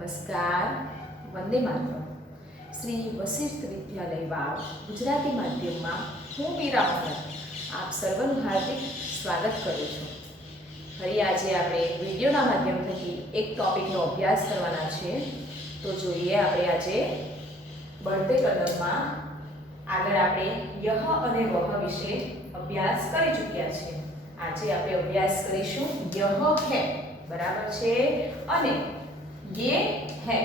નમસ્કાર. વંદે માતરમ. શ્રી વશિષ્ઠ વિદ્યાલય વાવ ગુજરાતી માધ્યમમાં હું મીરા આપ સર્વનું હાર્દિક સ્વાગત કરું છું. ફરી આજે આપણે વિડીયોના માધ્યમ થકી એક ટોપિકનો અભ્યાસ કરવાના છે. તો જોઈએ આપણે આજે બળતે કદમમાં આગળ આપણે યહ અને વહ વિશે અભ્યાસ કરી ચૂક્યા છે. આજે આપણે અભ્યાસ કરીશું યહ હે, બરાબર છે, અને ये है.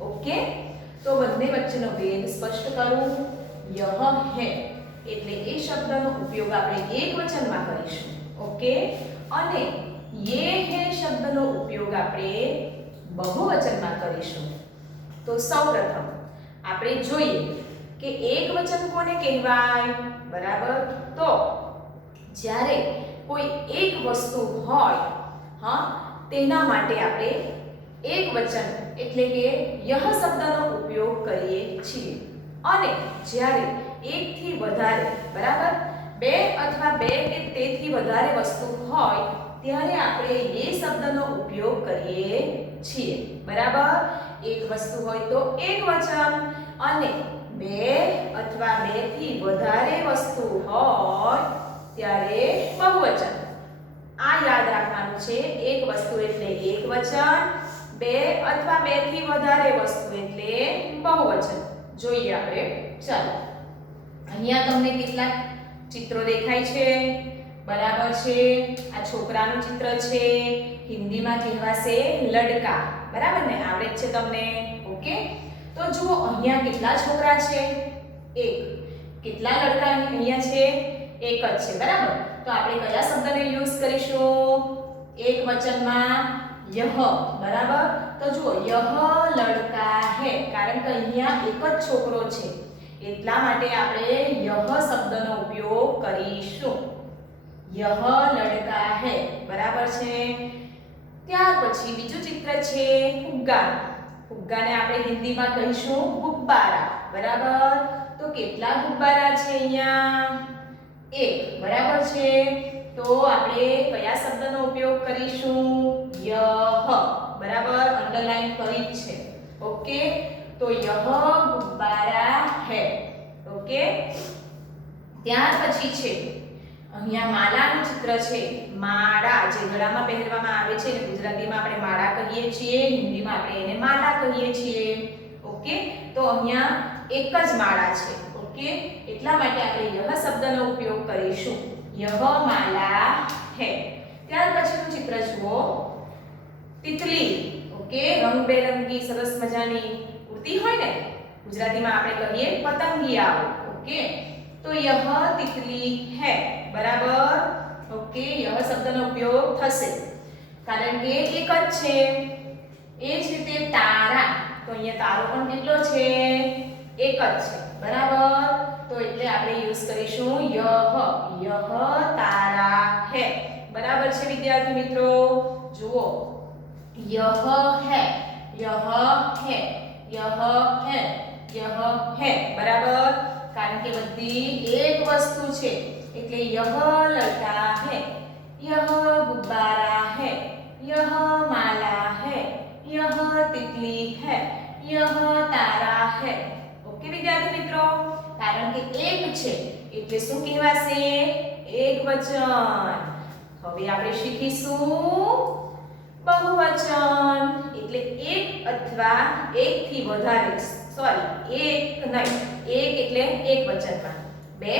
ओके, तो બંને વચ્ચેનો ભેદ સ્પષ્ટ કરું. यह है એટલે એ શબ્દનો ઉપયોગ આપણે એકવચનમાં કરીશું. ઓકે, અને ये है શબ્દનો ઉપયોગ આપણે બહુવચનમાં કરીશું. તો સૌપ્રથમ આપણે જોઈએ કે એકવચન કોને કહેવાય. બરાબર, તો જ્યારે કોઈ એક વસ્તુ હોય તેના માટે આપણે એકવચન એટલે કે યહ શબ્દનો ઉપયોગ કરીએ છીએ. અને જ્યારે એકથી વધારે, બરાબર, બે અથવા બે કે તેથી વધારે વસ્તુ હોય ત્યારે આપણે એ શબ્દનો ઉપયોગ કરીએ છીએ. બરાબર, એક વસ્તુ હોય તો એકવચન, અને બે અથવા બે થી વધારે વસ્તુ હોય ત્યારે બહુવચન. આ યાદ રાખવાનું છે. એક વસ્તુ એટલે એકવચન, બે અથવા બે થી વધારે વસ્તુ એટલે બહુવચન. જોઈએ આપણે. ચાલો, અહીંયા તમને કેટલાક ચિત્રો દેખાય છે. બરાબર છે, આ છોકરાનું ચિત્ર છે. હિન્દીમાં કહેવાશે લડકા. બરાબર ને, આવડે જ છે તમને. ઓકે, તો જુઓ અહીંયા કેટલા છોકરા છે? એક. કેટલા લડકા અહીંયા છે? એક જ છે. બરાબર, તો આપણે કયા શબ્દને યુઝ કરીશું? એક વચનમાં यह. बराबर, तो जो यह लड़का है, कारण के અહીંયા એક જ છોકરો છે એટલા માટે આપણે यह શબ્દનો ઉપયોગ કરીશું. यह लड़का है. બરાબર છે. ત્યાર પછી બીજું ચિત્ર છે ફુગ્ગા. ફુગ્ગાને આપણે હિન્દીમાં કહીશું ગુબ્બારા. બરાબર, તો કેટલા ગુબ્બારા છે અહીંયા? એક. બરાબર છે, તો આપણે કયા શબ્દનો ઉપયોગ કરીશું? यह. बराबर, अंडरलाइन કરી છે. ओके, तो यह गुब्बारा है. ओके, ત્યાર પછી છે અહીંયા માળાનું ચિત્ર છે. માળા જે ગળામાં પહેરવામાં આવે છે, ગુજરાતીમાં આપણે માળા કહીએ છીએ, હિન્દીમાં આપણે એને માળા કહીએ છીએ. ઓકે, તો અહીંયા એક જ માળા છે. ઓકે, એટલા માટે આપણે यह શબ્દનો ઉપયોગ કરીશું. यह माला है. ત્યાર પછીનું ચિત્ર જુઓ, તિતલી. ઓકે, રંગબેરંગી સરસ મજાની ઉડતી હોય ને, ગુજરાતીમાં આપણે કહીએ પતંગિયાઓ. ઓકે, તો यह तितली है. બરાબર. ઓકે, यह શબ્દનો ઉપયોગ થશે કારણ કે એક જ છે. એ જ રીતે તારા, તો અહીંયા તારો પણ કેટલો છે? એક જ છે. બરાબર, તો એટલે આપણે યુઝ કરીશું यह तारा है. बराबर છે વિદ્યાર્થી મિત્રો. જુઓ, यह है, यह है, यह है, यह है. बराबर, કારણ કે બધી એક વસ્તુ છે એટલે यह लड़का है, यह गुब्बारा है, यह माला है, यह तितली है, यह तारा है. ઓકે વિદ્યાર્થી મિત્રો, કારણ કે એક છે એટલે શું કહેવાશે? એકવચન. હવે આપણે શીખીશું બહુવચન. એટલે એક અથવા એકથી વધારે, એક નહીં, એક એટલે એકવચનમાં બે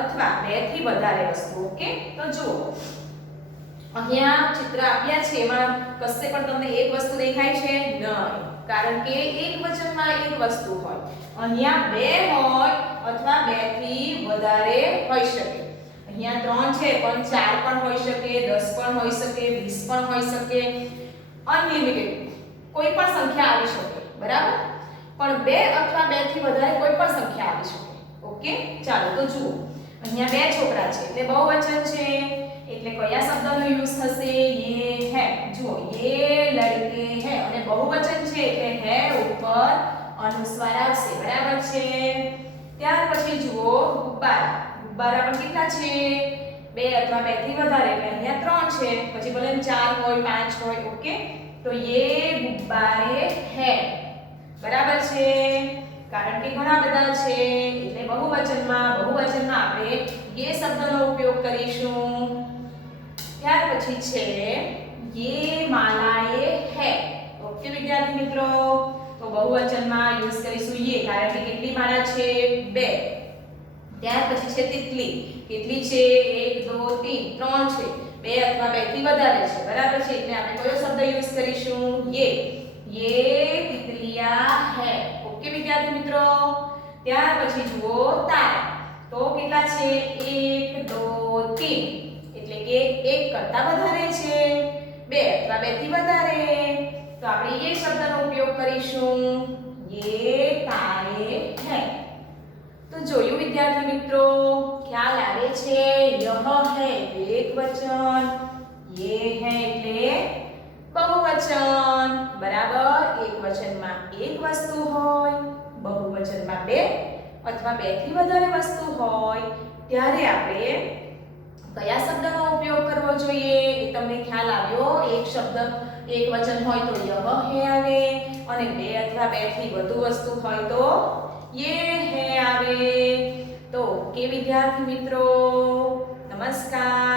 અથવા બે થી વધારે વસ્તુ. ઓકે, તો જુઓ અહીંયા ચિત્ર આપ્યા છે, એમાં કશે પણ તમને એક વસ્તુ દેખાય છે? નહીં, કારણ કે એકવચનમાં એક વસ્તુ હોય. અહીંયા બે હોય અથવા બે થી વધારે હોઈ શકે. અહીંયા 3 છે પણ 4 પણ હોઈ શકે, 10 પણ હોઈ શકે, 20 પણ હોઈ શકે, અનલિમિટેડ કોઈ પણ સંખ્યા આવી શકે. બરાબર, પણ બે અથવા બે થી વધારે કોઈ પણ સંખ્યા આવી શકે. ઓકે, ચાલો તો જુઓ અહીંયા બે છોકરા છે એટલે બહુવચન છે એટલે કયા શબ્દનો યુઝ થશે? ये है. જુઓ, ये लड़के हैं અને બહુવચન છે એટલે है ઉપર અનુસ્વાર આવશે. બરાબર છે. ત્યાર પછી જુઓ ગુબ્બારા. ગુબ્બારા પણ કેટલા છે? બે અથવા બે થી વધારે એટલે અહીંયા 3 છે, પછી ભલે 4 હોય 5 હોય. ઓકે, તો યે ગુબ્બારે હૈ. બરાબર છે, કારણ કે ઘણા બધા છે એટલે બહુવચનમાં આપણે યે શબ્દનો ઉપયોગ કરીશું. ત્યાર પછી છે યે માલાએ હૈ. ઓકે વિદ્યાર્થી મિત્રો, તો બહુવચનમાં યુઝ કરીશું યે, કારણ કે કેટલી માળા છે? 2. ત્યાર પછી છે તિતલી. કેટલી છે? 1 2 3 3 છે. 2 અથવા 2 થી વધારે છે. બરાબર છે, એટલે આપણે કયો શબ્દ યુઝ કરીશું? યે. યે તિતલિયા હૈ. ઓકે વિદ્યાર્થી મિત્રો, ત્યાર પછી જુઓ તારા. તો કેટલા છે? 1 2 3, એટલે કે 1 કરતા વધારે છે. 2 અથવા 2 થી વધારે, તો આપણે યે શબ્દનો ઉપયોગ કરીશું. યે તારે હૈ. તો જોયું વિદ્યાર્થી મિત્રો, ખ્યાલ આવે છે? યહ હૈ એકવચન, યે હૈ એટલે બહુવચન. બરાબર, એકવચનમાં એક વસ્તુ હોય, બહુવચનમાં 2 અથવા 2 થી વધારે વસ્તુ હોય, ત્યારે આપણે કયા શબ્દનો ઉપયોગ કરવો જોઈએ એ તમને ખ્યાલ આવ્યો? એક શબ્દ એક વચન હોય તો યહ હૈ આવે, અને 2 અથવા 2 થી વધુ વસ્તુ હોય તો યે હૈ આવે. તો કે વિદ્યાર્થી મિત્રો, નમસ્કાર.